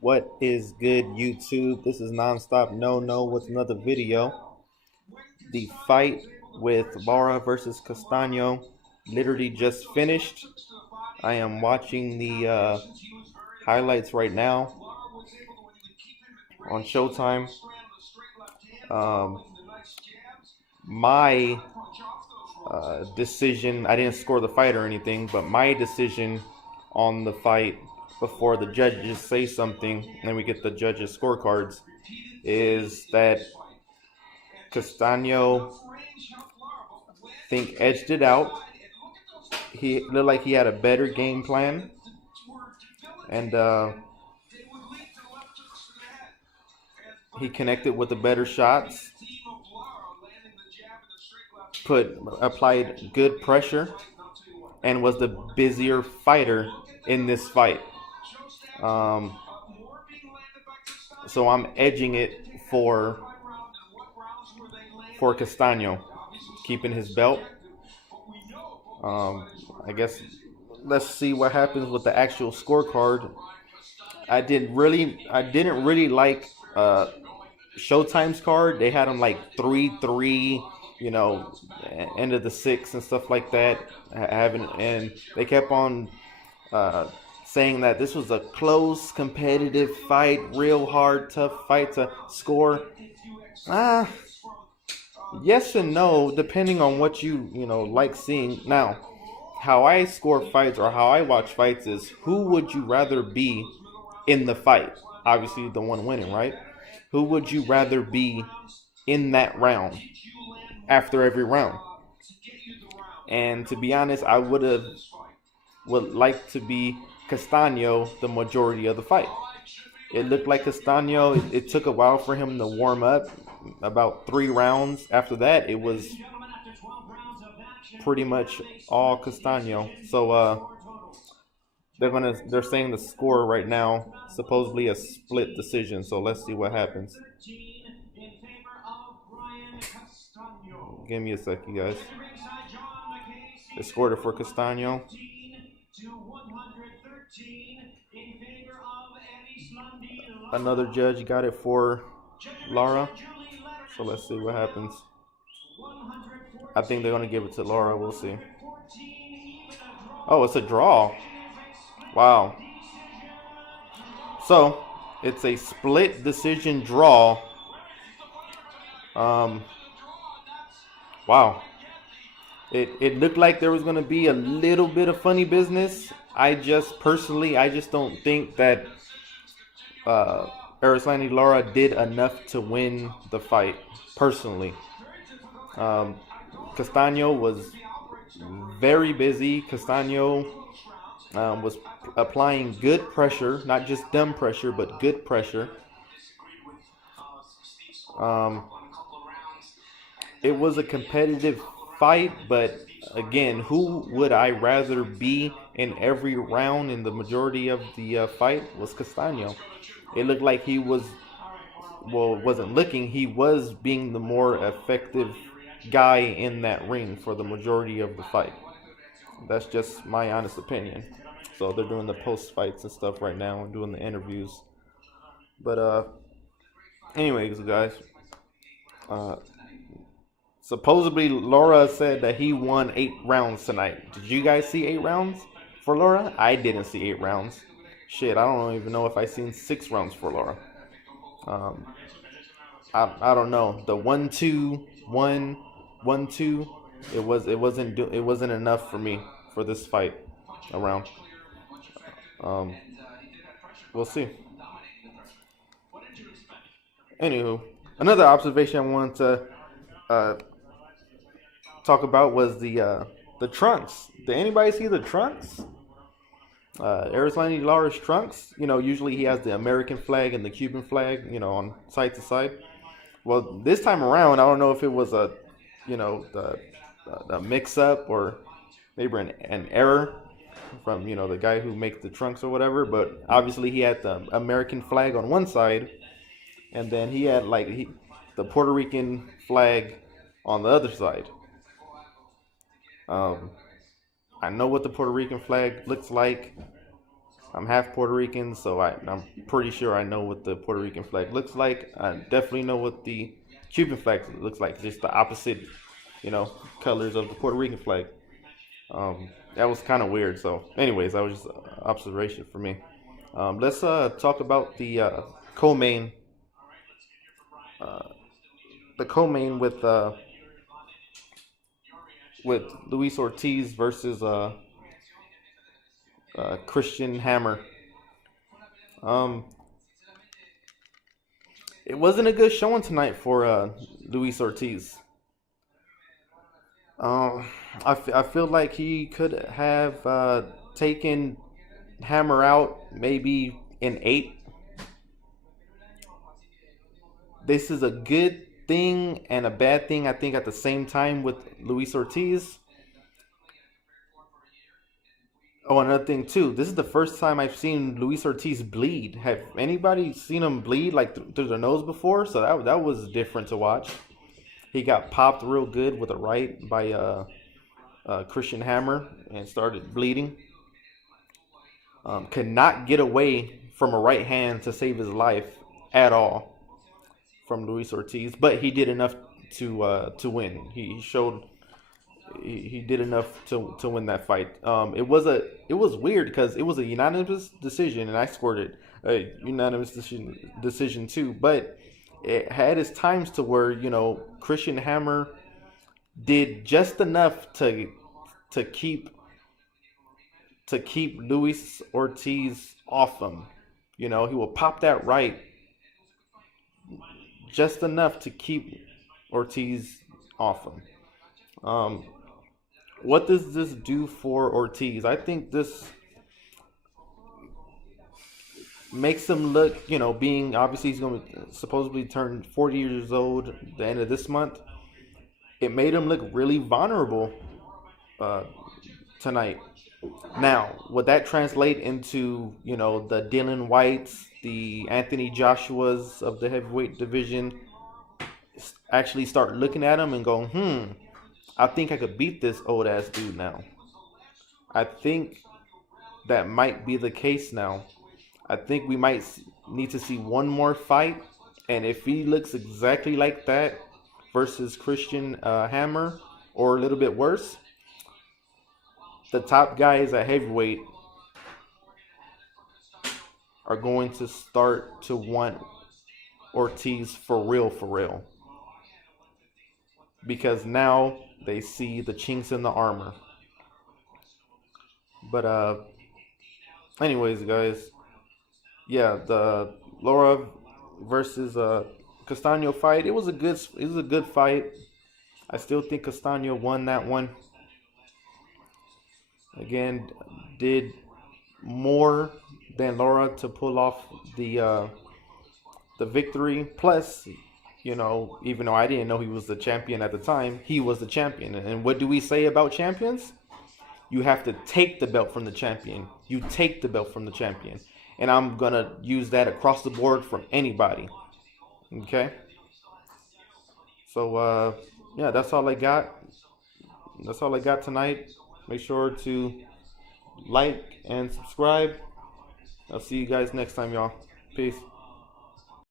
What is good, YouTube? This is Nonstop No with another video. The fight with Lara versus Castaño literally just finished. I am watching the highlights right now on Showtime. Um, my decision, I didn't score the fight or anything, but my decision on the fight before the judges say something and then we get the judges' scorecards is that Castaño, think, edged it out. He looked like he had a better game plan, and he connected with the better shots, applied good pressure, and was the busier fighter in this fight. Um, so I'm edging it for Castaño, keeping his belt. I guess let's see what happens with the actual scorecard. I didn't really like Showtime's card. They had him like 3-3, you know, end of the six and stuff like that. And they kept on uh, saying that this was a close, competitive fight, real hard, tough fight to score. Ah, yes and no, depending on what you like seeing. Now, how I score fights or how I watch fights is who would you rather be in the fight? Obviously, the one winning, right? Who would you rather be in that round after every round? And to be honest, I would like to be Castaño the majority of the fight. It looked like Castaño. It took a while for him to warm up. About 3 rounds. After that, it was pretty much all Castaño. So they're saying the score right now, supposedly a split decision. So let's see what happens. Give me a second, guys. They scored it for Castaño. Another judge got it for Lara. So let's see what happens. I think they're gonna give it to Lara. We'll see. Oh, it's a draw. Wow. So it's a split decision draw. Um. Wow. It looked like there was gonna be a little bit of funny business. I just don't think that uh, Arislani Lara did enough to win the fight. Personally, um, Castaño was very busy. Castaño was applying good pressure, not just dumb pressure, but good pressure. Um, it was a competitive fight, but again, who would I rather be in every round in the majority of the fight was Castaño. It looked like he was, well, wasn't looking, he was being the more effective guy in that ring for the majority of the fight. That's just my honest opinion. So they're doing the post fights and stuff right now and doing the interviews. But anyways, guys, uh, supposedly Laura said that he won 8 rounds tonight. Did you guys see 8 rounds for Laura? I didn't see 8 rounds. Shit, I don't even know if I seen 6 rounds for Laura. Um, I don't know. The 1-2, 1-1-2. It wasn't enough for me for this fight around. Um, we'll see. Anywho, another observation I wanted to uh, talk about was the trunks. Did anybody see the trunks? Arislani Lara's trunks. Usually he has the American flag and the Cuban flag. On side to side. Well, this time around, I don't know if it was the mix up or maybe an error from the guy who makes the trunks or whatever. But obviously he had the American flag on one side, and then he had the Puerto Rican flag on the other side. Um, I know what the Puerto Rican flag looks like. I'm half Puerto Rican, so I'm pretty sure I know what the Puerto Rican flag looks like. I definitely know what the Cuban flag looks like. Just the opposite, colors of the Puerto Rican flag. That was kind of weird. So, anyways, that was just observation for me. Let's talk about co-main, uh, the co-main with Luis Ortiz versus Christian Hammer. Um, it wasn't a good showing tonight for Luis Ortiz. Um, I feel like he could have taken Hammer out maybe in 8. This is a good thing and a bad thing, I think, at the same time with Luis Ortiz. Oh, another thing too. This is the first time I've seen Luis Ortiz bleed. Have anybody seen him bleed like through their nose before? So that was different to watch. He got popped real good with a right by Christian Hammer and started bleeding. Could not get away from a right hand to save his life at all from Luis Ortiz, but he did enough to win. He showed he did enough to win that fight. It was weird because it was a unanimous decision, and I scored it a unanimous decision too. But it had its times to where Christian Hammer did just enough to keep Luis Ortiz off him. He will pop that right just enough to keep Ortiz off him. Um, what does this do for Ortiz? I think this makes him look, being obviously he's going to supposedly turn 40 years old at the end of this month. It made him look really vulnerable uh, tonight. Now, would that translate into, the Dylan Whites, the Anthony Joshuas of the heavyweight division actually start looking at him and going, I think I could beat this old ass dude now. I think that might be the case now. I think we might need to see one more fight, and if he looks exactly like that versus Christian Hammer, or a little bit worse, the top guys at heavyweight are going to start to want Ortiz for real. Because now they see the chinks in the armor. But anyways, guys, yeah, the Lara versus Castaño fight. It was a good fight. I still think Castaño won that one. Again, did more than Lara to pull off the victory. Plus, even though I didn't know he was the champion at the time, he was the champion. And what do we say about champions? You have to take the belt from the champion. You take the belt from the champion. And I'm going to use that across the board from anybody. Okay? So, yeah, that's all I got. That's all I got tonight. Make sure to like and subscribe. I'll see you guys next time, y'all. Peace.